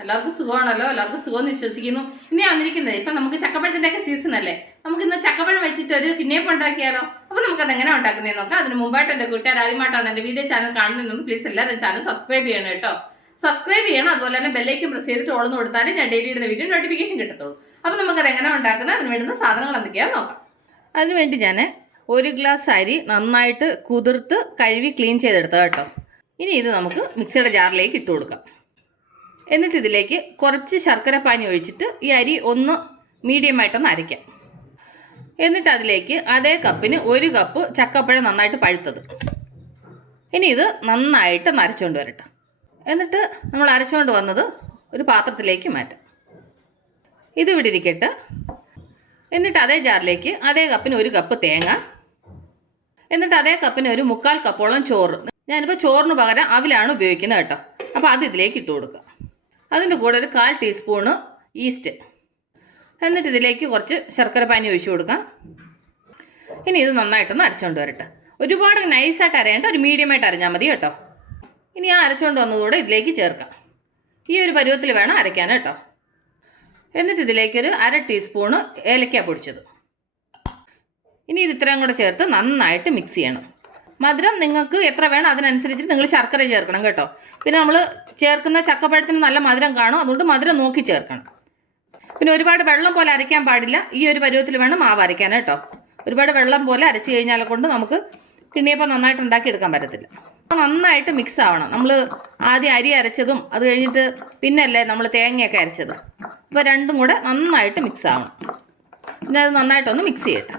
എല്ലാവർക്കും സുഖമാണല്ലോ. എല്ലാവർക്കും സുഖം വിശ്വസിക്കുന്നു. ഇനി വന്നിരിക്കുന്നത് ഇപ്പം നമുക്ക് ചക്കപ്പഴത്തിൻ്റെ ഒക്കെ സീസൺ അല്ലേ. നമുക്ക് ഇന്ന് ചക്കപ്പഴം വെച്ചിട്ട് ഒരു കിണ്ണിയപ്പം ഉണ്ടാക്കിയാലോ. അപ്പോൾ നമുക്കത് എങ്ങനെ ഉണ്ടാക്കുന്നതെന്ന് നോക്കാം. അതിന് മുമ്പായിട്ട് എൻ്റെ കൂട്ടുകാർ ആദ്യമായിട്ടാണ് എൻ്റെ വീഡിയോ ചാനൽ കാണുന്നതെന്ന് പ്ലീസ് എല്ലാവരും ചാനൽ സബ്സ്ക്രൈബ് ചെയ്യണം കേട്ടോ. സബ്സ്ക്രൈബ് ചെയ്യണം. അതുപോലെ തന്നെ ബെല്ലൈക്കൻ പ്രസ് ചെയ്തിട്ട് ഓൾന്ന് കൊടുത്താലേ ഞാൻ ഡെയിലി ഇടുന്ന വീഡിയോ നോട്ടിഫിക്കേഷൻ കിട്ടത്തുള്ളൂ. അപ്പോൾ നമുക്കത് എങ്ങനെ ഉണ്ടാക്കുന്നത്, അതിന് വേണ്ടുന്ന സാധനങ്ങൾ എന്തൊക്കെയാണെന്ന് നോക്കാം. അതിനുവേണ്ടി ഞാൻ 1 ഗ്ലാസ് അരി നന്നായിട്ട് കുതിർത്ത് കഴുകി ക്ലീൻ ചെയ്തെടുത്തത് കേട്ടോ. ഇനി ഇത് നമുക്ക് മിക്സിയുടെ ജാറിലേക്ക് ഇട്ട് കൊടുക്കാം. എന്നിട്ട് ഇതിലേക്ക് കുറച്ച് ശർക്കര പാനി ഒഴിച്ചിട്ട് ഈ അരി ഒന്ന് മീഡിയമായിട്ടൊന്ന് അരയ്ക്കാം. എന്നിട്ട് അതിലേക്ക് അതേ കപ്പിന് 1 കപ്പ് ചക്കപ്പഴം നന്നായിട്ട് പഴുത്തത്. ഇനി ഇത് നന്നായിട്ട് അരച്ചുകൊണ്ട് വരട്ടെ. എന്നിട്ട് നമ്മൾ അരച്ചുകൊണ്ട് വന്നത് ഒരു പാത്രത്തിലേക്ക് മാറ്റാം. ഇത് ഇവിടെ ഇരിക്കട്ടെ. എന്നിട്ട് അതേ ജാറിലേക്ക് അതേ കപ്പിന് 1 കപ്പ് തേങ്ങ, എന്നിട്ട് അതേ കപ്പിന് ഒരു 1/4 കപ്പോളം ചോറ്. ഞാനിപ്പോൾ ചോറിന് പകരം അവിലാണ് ഉപയോഗിക്കുന്നത് കേട്ടോ. അപ്പോൾ അത് ഇതിലേക്ക് ഇട്ട് കൊടുക്കുക. അതിൻ്റെ കൂടെ ഒരു 1/4 ടീസ്പൂണ് ഈസ്റ്റ്. എന്നിട്ട് ഇതിലേക്ക് കുറച്ച് ശർക്കര പാനി ഒഴിച്ചു കൊടുക്കാം. ഇനി ഇത് നന്നായിട്ടൊന്ന് അരച്ചുകൊണ്ട് വരട്ടെ. ഒരുപാട് നൈസായിട്ട് അരയേണ്ട, ഒരു മീഡിയമായിട്ട് അരഞ്ഞാൽ മതി കേട്ടോ. ഇനി ആ അരച്ചുകൊണ്ട് വന്നതുകൂടെ ഇതിലേക്ക് ചേർക്കാം. ഈ ഒരു പരുവത്തിൽ വേണം അരയ്ക്കാൻ കേട്ടോ. എന്നിട്ട് ഇതിലേക്കൊരു 1/2 ടീസ്പൂണ് ഏലക്ക പൊടിച്ചത്. ഇനി ഇത് ഇത്രയും കൂടെ ചേർത്ത് നന്നായിട്ട് മിക്സ് ചെയ്യണം. മധുരം നിങ്ങൾക്ക് എത്ര വേണം അതിനനുസരിച്ച് നിങ്ങൾ ശർക്കര ചേർക്കണം കേട്ടോ. പിന്നെ നമ്മൾ ചേർക്കുന്ന ചക്കപ്പഴത്തിന് നല്ല മധുരം കാണും, അതുകൊണ്ട് മധുരം നോക്കി ചേർക്കണം. പിന്നെ ഒരുപാട് വെള്ളം പോലെ അരയ്ക്കാൻ പാടില്ല. ഈ ഒരു പരുവത്തിൽ വേണം മാവ് അരയ്ക്കാൻ കേട്ടോ. ഒരുപാട് വെള്ളം പോലെ അരച്ച് കഴിഞ്ഞാൽ കൊണ്ട് നമുക്ക് കിണ്ണിയപ്പം നന്നായിട്ട് ഉണ്ടാക്കിയെടുക്കാൻ പറ്റത്തില്ല. നന്നായിട്ട് മിക്സ് ആവണം. നമ്മൾ ആദ്യം അരി അരച്ചതും അത് കഴിഞ്ഞിട്ട് പിന്നല്ലേ നമ്മൾ തേങ്ങയൊക്കെ അരച്ചത്. അപ്പോൾ രണ്ടും കൂടെ നന്നായിട്ട് മിക്സ് ആവണം. പിന്നെ അത് നന്നായിട്ടൊന്ന് മിക്സ് ചെയ്യട്ടെ.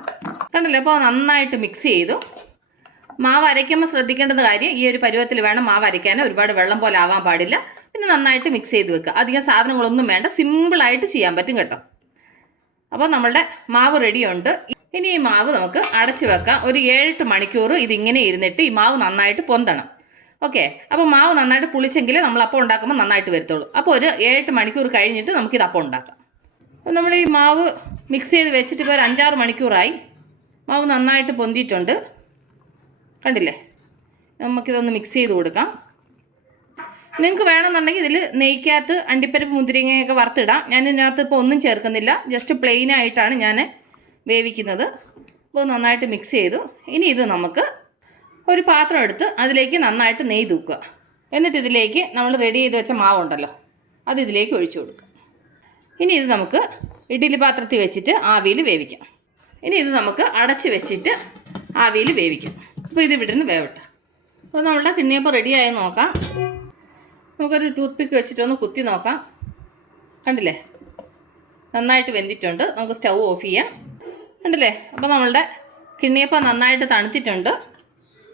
കണ്ടല്ലോ, അപ്പോൾ നന്നായിട്ട് മിക്സ് ചെയ്തു. മാവ് അരയ്ക്കുമ്പോൾ ശ്രദ്ധിക്കേണ്ടത് കാര്യം, ഈ ഒരു പരുവത്തിൽ വേണം മാവ് അരയ്ക്കാൻ. ഒരുപാട് വെള്ളം പോലെ ആവാൻ പാടില്ല. പിന്നെ നന്നായിട്ട് മിക്സ് ചെയ്ത് വെക്കുക. അധികം സാധനങ്ങളൊന്നും വേണ്ട, സിമ്പിളായിട്ട് ചെയ്യാൻ പറ്റും കേട്ടോ. അപ്പോൾ നമ്മളുടെ മാവ് റെഡിയുണ്ട്. ഇനി ഈ മാവ് നമുക്ക് അടച്ചു വെക്കാം. ഒരു 7-8 മണിക്കൂർ ഇതിങ്ങനെ ഇരുന്നിട്ട് ഈ മാവ് നന്നായിട്ട് പൊന്തണം. ഓക്കെ, അപ്പോൾ മാവ് നന്നായിട്ട് പുളിച്ചെങ്കിലേ നമ്മൾ അപ്പം ഉണ്ടാക്കുമ്പോൾ നന്നായിട്ട് വരത്തുള്ളൂ. അപ്പോൾ ഒരു 7-8 മണിക്കൂർ കഴിഞ്ഞിട്ട് നമുക്കിത് അപ്പം ഉണ്ടാക്കാം. അപ്പോൾ നമ്മൾ ഈ മാവ് മിക്സ് ചെയ്ത് വെച്ചിട്ട് ഇപ്പോൾ ഒരു 5-6 മണിക്കൂറായി. മാവ് നന്നായിട്ട് പൊന്തിയിട്ടുണ്ട്, കണ്ടില്ലേ. നമുക്കിതൊന്ന് മിക്സ് ചെയ്ത് കൊടുക്കാം. നിങ്ങൾക്ക് വേണമെന്നുണ്ടെങ്കിൽ ഇതിൽ നെയ്ക്കകത്ത് അണ്ടിപ്പരിപ്പ് മുന്തിരിങ്ങയൊക്കെ വറുത്തിടാം. ഞാൻ ഇതിനകത്ത് ഇപ്പോൾ ഒന്നും ചേർക്കുന്നില്ല, ജസ്റ്റ് പ്ലെയിനായിട്ടാണ് ഞാൻ വേവിക്കുന്നത്. അപ്പോൾ നന്നായിട്ട് മിക്സ് ചെയ്തു. ഇനി ഇത് നമുക്ക് ഒരു പാത്രം എടുത്ത് അതിലേക്ക് നന്നായിട്ട് നെയ്യ് തൂക്കുക. എന്നിട്ട് ഇതിലേക്ക് നമ്മൾ റെഡി ചെയ്ത് വെച്ച മാവുണ്ടല്ലോ, അത് ഇതിലേക്ക് ഒഴിച്ചു കൊടുക്കുക. ഇനി ഇത് നമുക്ക് ഇഡ്ഡലി പാത്രത്തിൽ വെച്ചിട്ട് ആവിയിൽ വേവിക്കാം. ഇനി ഇത് നമുക്ക് അടച്ച് വെച്ചിട്ട് ആവിയിൽ വേവിക്കാം. അപ്പോൾ ഇത് ഇവിടുന്ന് വേവട്ടെ. അപ്പോൾ നമ്മളുടെ കിണ്ണിയപ്പം റെഡിയായി നോക്കാം. നമുക്കൊരു ടൂത്ത് പിക്ക് വെച്ചിട്ടൊന്ന് കുത്തി നോക്കാം. കണ്ടില്ലേ, നന്നായിട്ട് വെന്തിട്ടുണ്ട്. നമുക്ക് സ്റ്റൗ ഓഫ് ചെയ്യാം. കണ്ടില്ലേ, അപ്പോൾ നമ്മളുടെ കിണ്ണിയപ്പം നന്നായിട്ട് തണുത്തിട്ടുണ്ട്.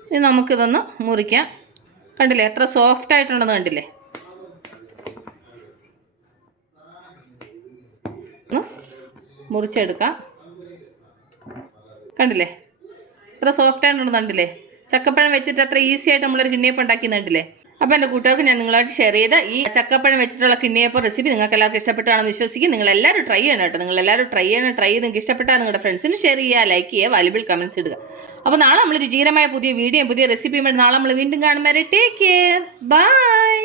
ഇനി നമുക്കിതൊന്ന് മുറിക്കാം. കണ്ടില്ലേ എത്ര സോഫ്റ്റ് ആയിട്ടുണ്ടെന്ന് കണ്ടില്ലേ. ഒന്ന് മുറിച്ചെടുക്കാം. കണ്ടില്ലേ എത്ര സോഫ്റ്റ് ആയിട്ടുണ്ടെന്ന് കണ്ടില്ലേ. ചക്കപ്പഴം വെച്ചിട്ട് അത്ര ഈസി ആയിട്ട് നമ്മളൊരു കിണ്ണിയപ്പം ഉണ്ടാക്കിയെന്നുണ്ടല്ലേ. അപ്പോൾ എൻ്റെ കൂട്ടുകാർക്ക് ഞാൻ നിങ്ങളായിട്ട് ഷെയർ ചെയ്ത ഈ ചക്കപ്പഴം വെച്ചിട്ടുള്ള കിണ്ണിയപ്പം റെസിപ്പി നിങ്ങൾക്ക് എല്ലാവർക്കും ഇഷ്ടപ്പെട്ടാണെന്ന് വിശ്വസിക്കും. നിങ്ങളെല്ലാവരും ട്രൈ ചെയ്യണം കേട്ടോ. നിങ്ങളെല്ലാവരും ട്രൈ ചെയ്ത് നിങ്ങൾക്ക് ഇഷ്ടപ്പെട്ടാൽ നിങ്ങളുടെ ഫ്രണ്ട്സിന് ഷെയർ ചെയ്യുക, ലൈക്ക് ചെയ്യുക, വാല്യുബിൾ കമൻറ്റ്സ് ഇടുക. അപ്പോൾ നാളെ നമ്മൾ രുചികരമായ പുതിയ വീഡിയോ പുതിയ റെസിപ്പിയും നാളെ നമ്മൾ വീണ്ടും കാണും വരെ ടേക്ക് കെയർ, ബൈ.